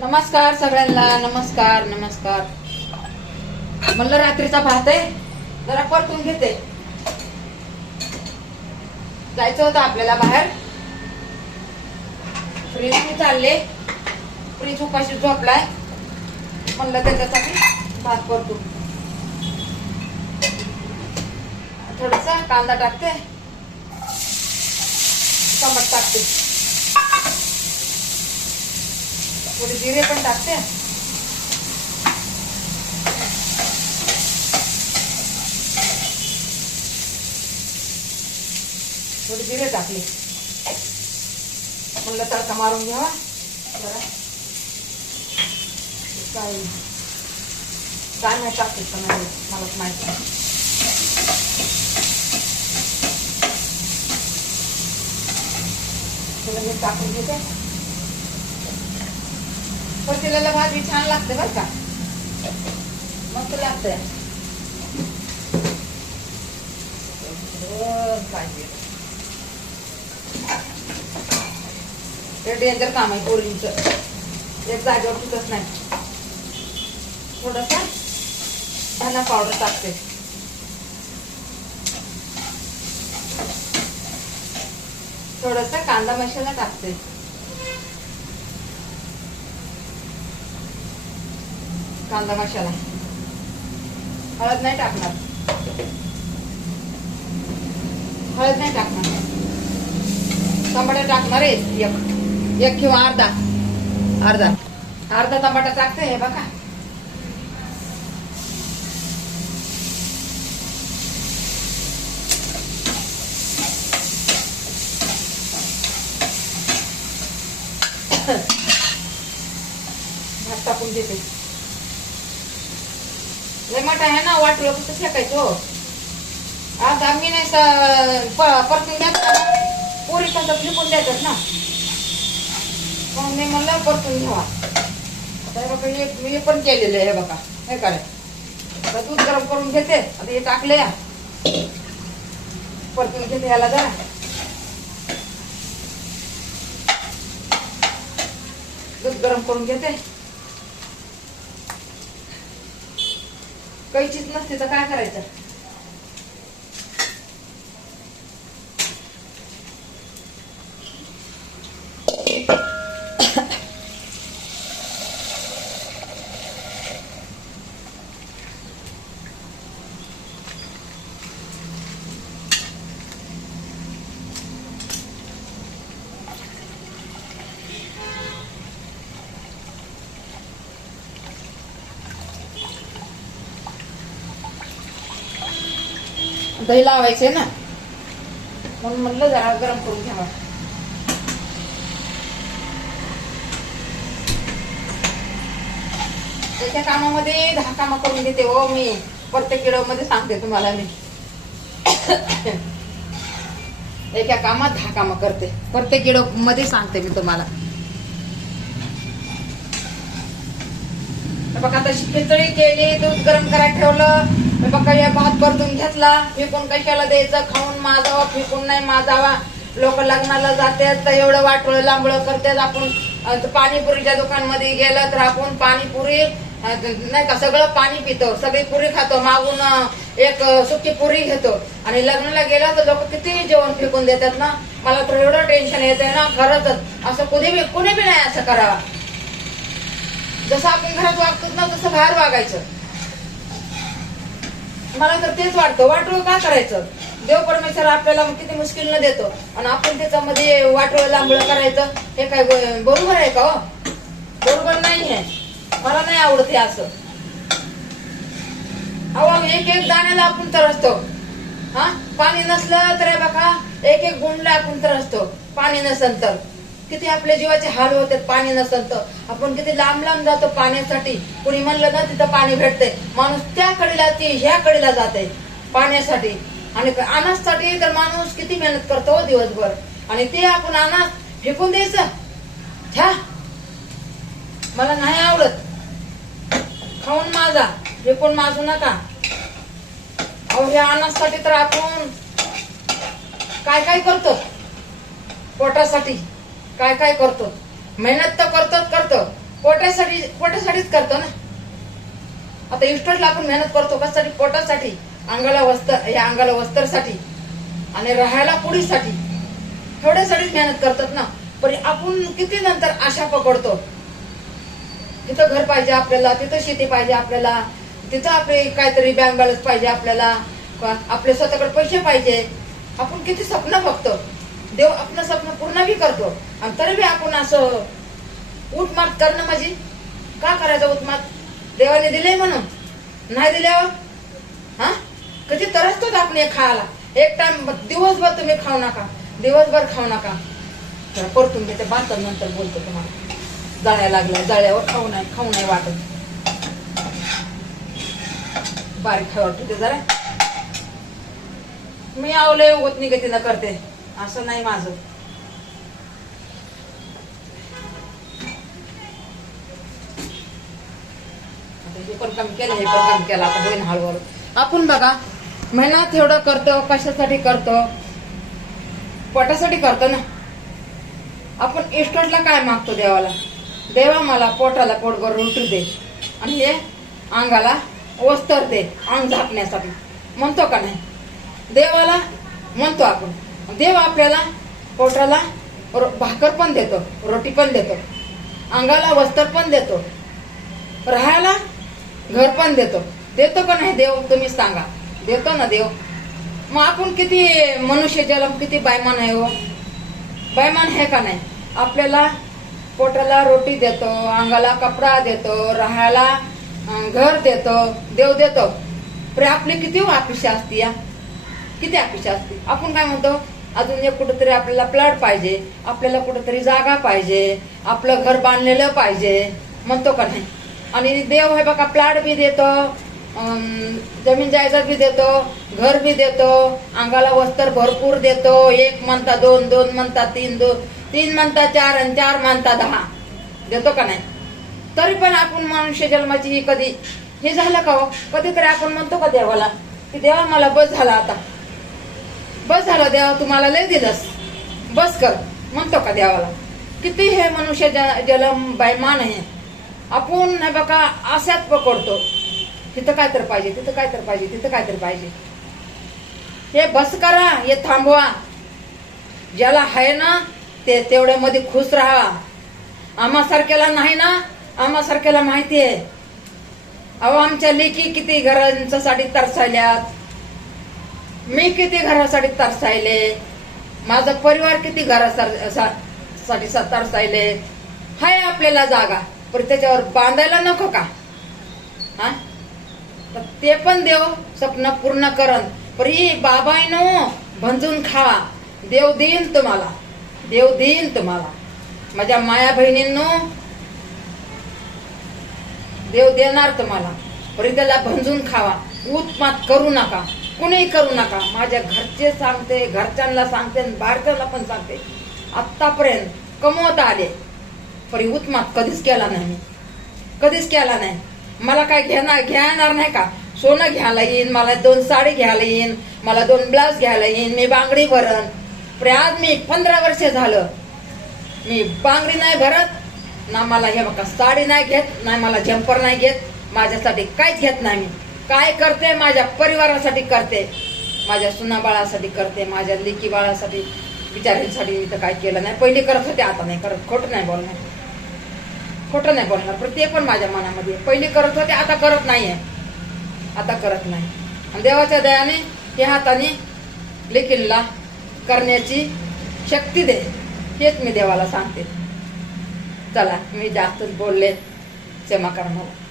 नमस्कार सगळ्यांना. नमस्कार नमस्कार. म्हणलं रात्रीचा भात आहे, जरा परतून घेते. जायचं होतं आपल्याला बाहेर. फ्रीज चालले, फ्रीज उपाशी झोपलाय. म्हणलं त्याच्यासाठी भात परतून. थोडासा कांदा टाकते, टमाटर टाकते, थोडे जिरे पण टाकते. थोडे जिरे टाकले. म्हणलं तडका मारून घ्यावा जरा. काय काय नाही टाकते पण मलाच माहिती नाही. थोडं मी टाकून घेते. परतीला भात ही छान लागते बर का, मस्त लागतंय. ते डेंजर काम आहे पोरींचं, एक जागेवर टिकत नाही. थोडसा धना पावडर टाकते, थोडासा कांदा मसाला टाकते, कांदा मसाला. हळद नाही टाकणार, हळद नाही टाकणार. टमाटर टाकणार आहे एक किंवा अर्धा टमाटर टाकते. हे बघा, भात टाकून देते. लय मोठा आहे ना, वाटलं कसं फेकायचो. आता मी नाही परतून द्यायचं, पोरी पण फेकून द्यायचं ना. मग मी म्हणलं परतून घ्यावा. आता बघा हे पण केलेलं आहे. बघा हे काय, आता दूध गरम करून घेते. आता हे टाकले, परतून घेते याला जरा. दूध गरम करून घेते. काही चीज नसते तर काय करायचं. दही लावायचे ना, म्हणून म्हणलं जरा गरम करून घ्यावा. त्याच्या कामामध्ये 10 कामं करून देते हो मी. प्रत्येक किलो मध्ये सांगते तुम्हाला मी. एका कामात 10 कामं करते. प्रत्येक किलो मध्ये सांगते मी तुम्हाला. बघा आता खिचडी केली, दूध गरम करायला ठेवलं. बघा या भात परतून घेतला. फेकून कशाला द्यायचं, खाऊन माजावा, फेकून नाही माजावा. लोक लग्नाला जातात तर एवढं वाटोळं लांबळं करतात. आपण पाणीपुरीच्या दुकानमध्ये गेलं तर आपण पाणीपुरी नाही का सगळं पाणी पितो, सगळी पुरी खातो, मागून एक सुकी पुरी घेतो. आणि लग्नाला गेलं तर लोक किती जेवण फेकून देतात ना. मला तर एवढं टेन्शन येतंय ना. खरंच असं कुणी बी नाही असं करावा. जसं आपण घरात वागतो ना तसं बाहेर वागायचं. मला तर तेच वाटतं. वाटोळ का करायचं. देव परमेश्वर आपल्याला किती मुश्किल न देतो आणि आपण त्याच्यामध्ये वाटोळ लांबळ करायचं. हे काय बरोबर आहे का हो? बरोबर नाही आहे. मला नाही आवडत हे असं. अहो एक दाण्याला आपण तरसतो. हा, पाणी नसलं तर बघा एक गुंडला आपण तरसतो. पाणी नसेल तर किती आपल्या जीवाचे हाल होतात. पाणी नसेल तर आपण किती लांब जातो पाण्यासाठी. कुणी म्हणलं ना तिथं पाणी भेटतंय, माणूस त्या कडेला ती ह्या कडेला जाते पाण्यासाठी. आणि अनाजसाठी तर माणूस किती मेहनत करतो दिवसभर. आणि ते आपण अनाज फेकून द्यायचं. छा, मला नाही आवडत. खाऊन माझा, फेकून माजू नका. अहो हे अनाजसाठी तर आपण काय काय करतो. पोटासाठी काय काय करतो. मेहनत तर करतो पोटासाठीच करतो ना. आता इस्टला आपण मेहनत करतो कशासाठी? पोटासाठी, अंगाला वस्त्रासाठी आणि राहायला पुढीसाठी, थोड्यासाठीच मेहनत करतात ना. पण आपण किती नंतर आशा पकडतो, तिथं घर पाहिजे आपल्याला, तिथं शेती पाहिजे आपल्याला, तिथं आपले काहीतरी बँक बॅलन्स पाहिजे आपल्याला, आपले स्वतःकडे पैसे पाहिजे. आपण किती स्वप्न बघतो. देव आपलं स्वप्न पूर्ण बी करतो आणि तरी बी आपण असं उठमात करणं म्हणजे का करायचं उठमात? देवाने दिले म्हणून नाही दिल्यावर हा कधी तरसतोच आपण हे खायला. एक टाइम दिवसभर तुम्ही खाऊ नका, दिवसभर खाऊ नका. तर परतून घेते बांधतात नंतर बोलतो तुम्हाला. जळ्या लागल्या, जळ्यावर खाऊ नाही वाटत. बारीक खाऊ वाटते जरा. मी आवले उगत निगतीनं करते असं नाही माझं. हे पण कमी केलं, हे पण कमी केलं. आता होईन हळूहळू. आपण बघा मेहनत एवढं करतो, कशासाठी करतो? पोटासाठी करतो ना. आपण इस्टला काय मागतो देवाला? देवा मला पोटाला पोटभर रोटी दे आणि हे अंगाला वस्त्र दे, अंग झाकण्यासाठी म्हणतो का नाही? देवाला म्हणतो आपण. देव आपल्याला पोटाला भाकर पण देतो, रोटी पण देतो, अंगाला वस्त्र पण देतो, राहायला घर पण देतो का नाही देव? तुम्ही सांगा. देतो ना देव. मग आपण किती मनुष्य जन्म किती बैमान आहे हो? बैमान आहे का नाही? आपल्याला पोटाला रोटी देतो, अंगाला कपडा देतो, राहायला घर देतो, देव देतो. पण आपली किती अपेक्षा असते या? किती अपेक्षा असते? आपण काय म्हणतो? अजून एक कुठेतरी आपल्याला प्लॉट पाहिजे, आपल्याला कुठेतरी जागा पाहिजे, आपलं घर बांधलेलं पाहिजे म्हणतो का नाही? आणि देव हे बघा प्लॉट बी देतो, जमीन जायदाद बी देतो, घर बी देतो, अंगाला वस्त्र भरपूर देतो. 1 म्हणता 2, 2 म्हणता 3, 3 म्हणता 4 आणि 4 म्हणता 10 देतो का नाही? तरी पण आपण मनुष्य जन्माची ही कधी हे झालं का हो? कधीतरी आपण म्हणतो का देवाला की देवा मला बस झाला, आता बस झालं देवा, तुम्हाला लय दिलंस, बस कर म्हणतो का देवाला? किती हे मनुष्य जन्म बैमान आहे. आपण हे बघा अशाच पकडतो, तिथं काय तर पाहिजे, तिथं काय तर पाहिजे, तिथं काय तर पाहिजे. हे बस करा, हे थांबवा. ज्याला आहे ना ते तेवढ्या मध्ये खुश राहा. आम्हासारख्याला नाही ना, आम्हासारख्याला माहिती आहे. अहो आमच्या लेकी किती घरांसाठी तरसायल्यात, मी किती घरासाठी तरसायले, माझा परिवार किती घरासाठी तरसायले. हाय आपल्याला जागा, पण त्याच्यावर बांधायला नको का? हा ते पण देव स्वप्न पूर्ण करन. परी बाबाईनो भंजून खावा, देव देईन तुम्हाला, देव देईन तुम्हाला. माझ्या माया बहिणींनो देव देणार तुम्हाला. परी त्याला भंजून खावा, उत्मात करू नका, कुणीही करू नका. माझ्या घरचे सांगते, घरच्यांना सांगते, बाहेरच्यांना पण सांगते. आतापर्यंत कमवता आले, परी उत्मात कधीच केला नाही मी, कधीच केला नाही. मला काय घेणार नाही का? सोनं घ्यायला येईन, मला 2 साडी घ्यायला येईन, मला 2 ब्लाउज घ्यायला येईन, मी बांगडी भरण. पण आज मी 15 वर्ष झालं मी बांगडी नाही भरत ना, मला हे बघा साडी नाही घेत, नाही मला जम्पर नाही घेत, माझ्यासाठी काहीच घेत नाही. मी काय करते? माझ्या परिवारासाठी करते, माझ्या सुना बाळासाठी करते, माझ्या लेकी बाळासाठी, बिचाऱ्यांसाठी मी तर काय केलं नाही. पहिली करत होते, आता नाही करत. खोटं नाही बोलणार, खोटं नाही बोलणार. पण ते पण माझ्या मनामध्ये पहिली करत होते, आता करत नाहीये, आता करत नाही. आणि देवाच्या दयाने या हाताने लेकीला करण्याची शक्ती दे, हेच मी देवाला सांगते. चला मी जास्तच बोलले, क्षमा करा मला.